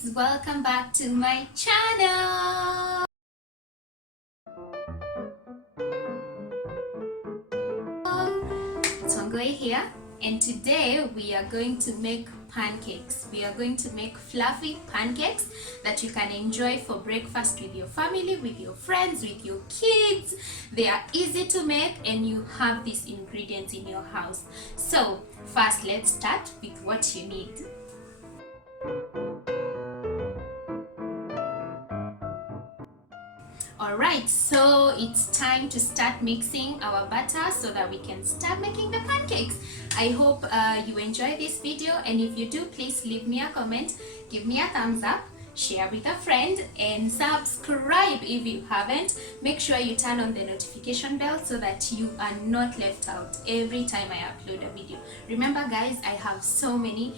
guys, welcome back to my channel. It's Ongoy here, and today we are going to make pancakes. We are going to make fluffy pancakes that you can enjoy for breakfast with your family, with your friends, with your kids. They are easy to make and you have these ingredients in your house. So first, let's start with what you need. Alright, so it's time to start mixing our batter so that we can start making the pancakes. I hope you enjoy this video, and if you do, please leave me a comment, give me a thumbs up, share with a friend, and subscribe if you haven't. Make sure you turn on the notification bell so that you are not left out every time I upload a video. Remember guys, I have so many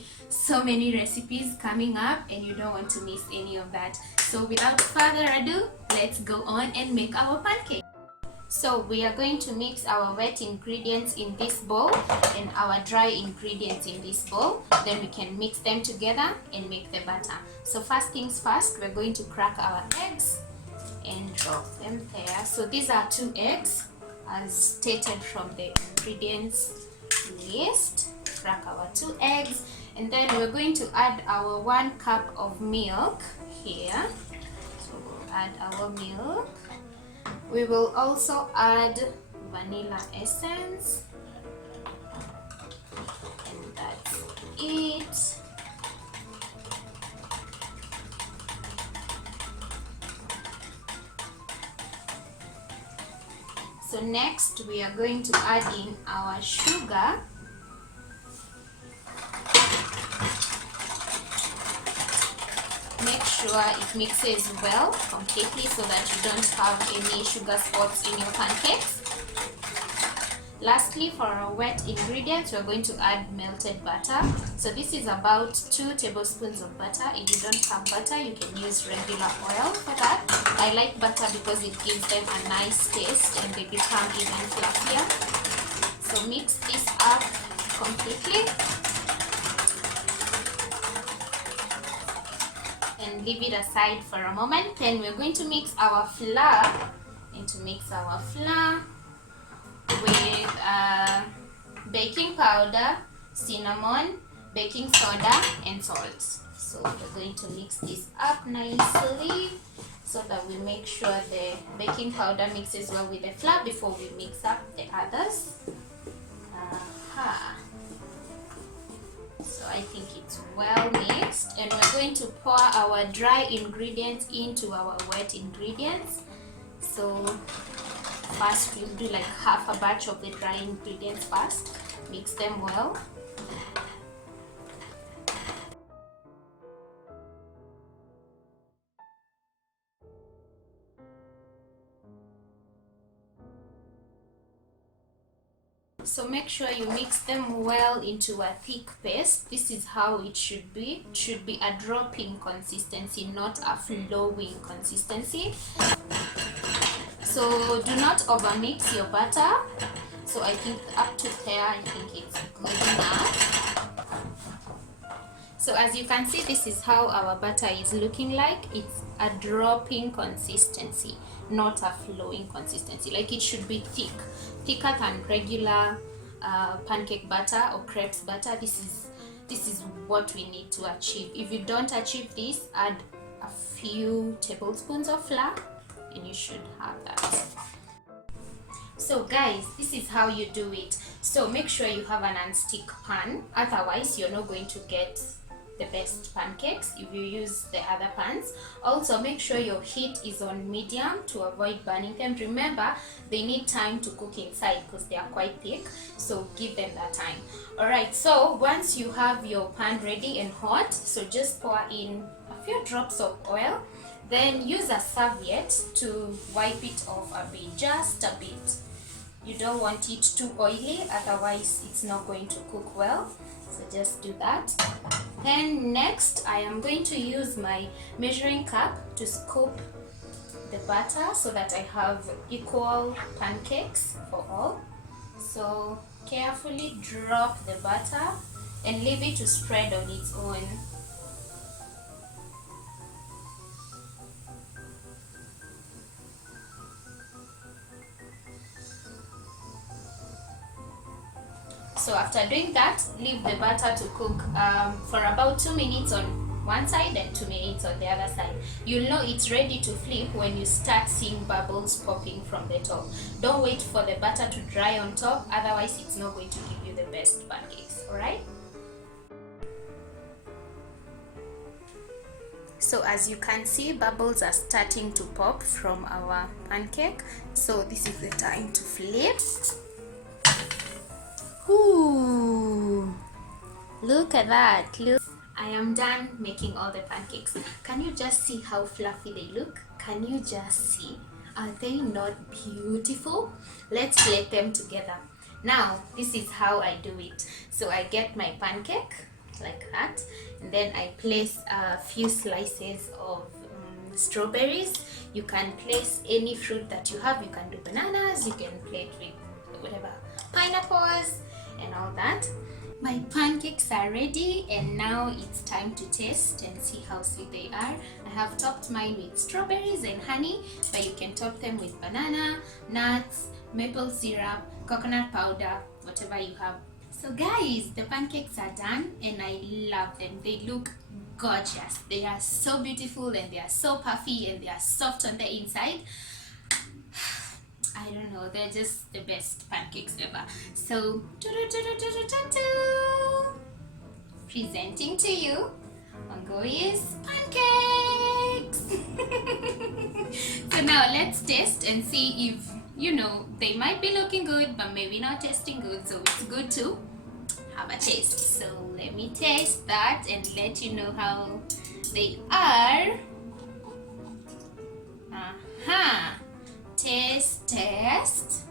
recipes coming up and you don't want to miss any of that. So without further ado, let's go on and make our pancake. So we are going to mix our wet ingredients in this bowl and our dry ingredients in this bowl. Then we can mix them together and make the batter. So first things first, we're going to crack our eggs and drop them there. So these are 2 eggs as stated from the ingredients list. Crack our 2 eggs, and then we're going to add our 1 cup of milk here. So we'll add our milk. We will also add vanilla essence, and that's it. So next we are going to add in our sugar. Make sure it mixes well completely so that you don't have any sugar spots in your pancakes. Lastly, for our wet ingredients, we're going to add melted butter. So this is about 2 tablespoons of butter. If you don't have butter, you can use regular oil for that. I like butter because it gives them a nice taste and they become even fluffier. So mix this up completely and leave it aside for a moment. Then we're going to mix our flour, with baking powder, cinnamon, baking soda, and salt. So we're going to mix this up nicely so that we make sure the baking powder mixes well with the flour before we mix up the others. So I think it's well mixed, and we're going to pour our dry ingredients into our wet ingredients. So first we'll do like half a batch of the dry ingredients first. Mix them well. So make sure you mix them well into a thick paste. This is how it should be. It should be a dropping consistency, not a flowing consistency. So do not overmix your butter. So I think up to there, I think it's good enough. So as you can see, this is how our butter is looking like. It's a dropping consistency, not a flowing consistency. Like it should be thicker than regular pancake butter or crepes butter. This is what we need to achieve. If you don't achieve this, add a few tablespoons of flour and you should have that. So guys, this is how you do it. So make sure you have an non-stick pan, otherwise you're not going to get the best pancakes if you use the other pans. Also make sure your heat is on medium to avoid burning them. Remember, they need time to cook inside because they are quite thick, so give them that time. Alright, so once you have your pan ready and hot, so just pour in a few drops of oil, then use a serviette to wipe it off a bit, just a bit. You don't want it too oily, otherwise it's not going to cook well. So just do that. Then next, I am going to use my measuring cup to scoop the butter so that I have equal pancakes for all. So carefully drop the butter and leave it to spread on its own. So after doing that, leave the batter to cook for about 2 minutes on one side and 2 minutes on the other side. You'll know it's ready to flip when you start seeing bubbles popping from the top. Don't wait for the batter to dry on top, otherwise it's not going to give you the best pancakes. Alright? So as you can see, bubbles are starting to pop from our pancake. So this is the time to flip. Ooh, look at that. Look. I am done making all the pancakes. Can you just see how fluffy they look? Can you just see? Are they not beautiful? Let's plate them together. Now, this is how I do it. So I get my pancake like that, and then I place a few slices of strawberries. You can place any fruit that you have. You can do bananas, you can plate with whatever, pineapples and all that. My pancakes are ready, and now it's time to taste and see how sweet they are. I have topped mine with strawberries and honey, but you can top them with banana, nuts, maple syrup, coconut powder, whatever you have. So guys, the pancakes are done and I love them. They look gorgeous. They are so beautiful and they are so puffy and they are soft on the inside. I don't know, they're just the best pancakes ever. So, presenting to you Wangoi's pancakes. So now let's taste and see if, you know, they might be looking good but maybe not tasting good, so it's good to have a taste. So let me taste that and let you know how they are. Test.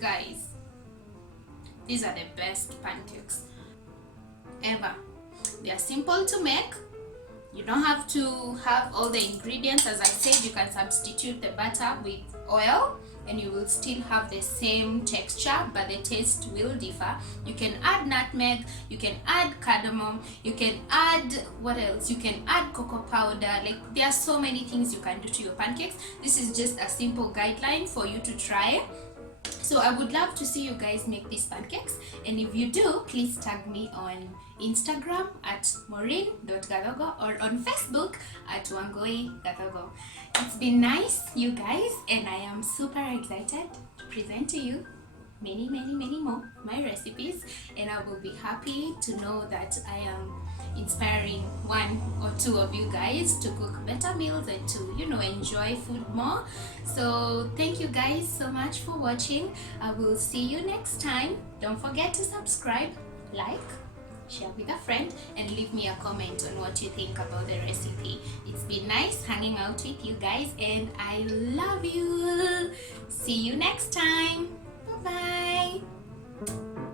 Guys, these are the best pancakes ever. They are simple to make. You don't have to have all the ingredients. As I said, you can substitute the butter with oil and you will still have the same texture, but the taste will differ. You can add nutmeg, you can add cardamom, you can add, what else? You can add cocoa powder. Like, there are so many things you can do to your pancakes. This is just a simple guideline for you to try. So I would love to see you guys make these pancakes, and if you do, please tag me on Instagram at maureen.gadogo or on Facebook at Wangoi.gadogo. It's been nice, you guys, and I am super excited to present to you many more my recipes, and I will be happy to know that I am inspiring one or two of you guys to cook better meals and to, you know, enjoy food more. So thank you guys so much for watching. I will see you next time. Don't forget to subscribe, like, share with a friend, and leave me a comment on what you think about the recipe. It's been nice hanging out with you guys, and I love you. See you next time. Bye bye.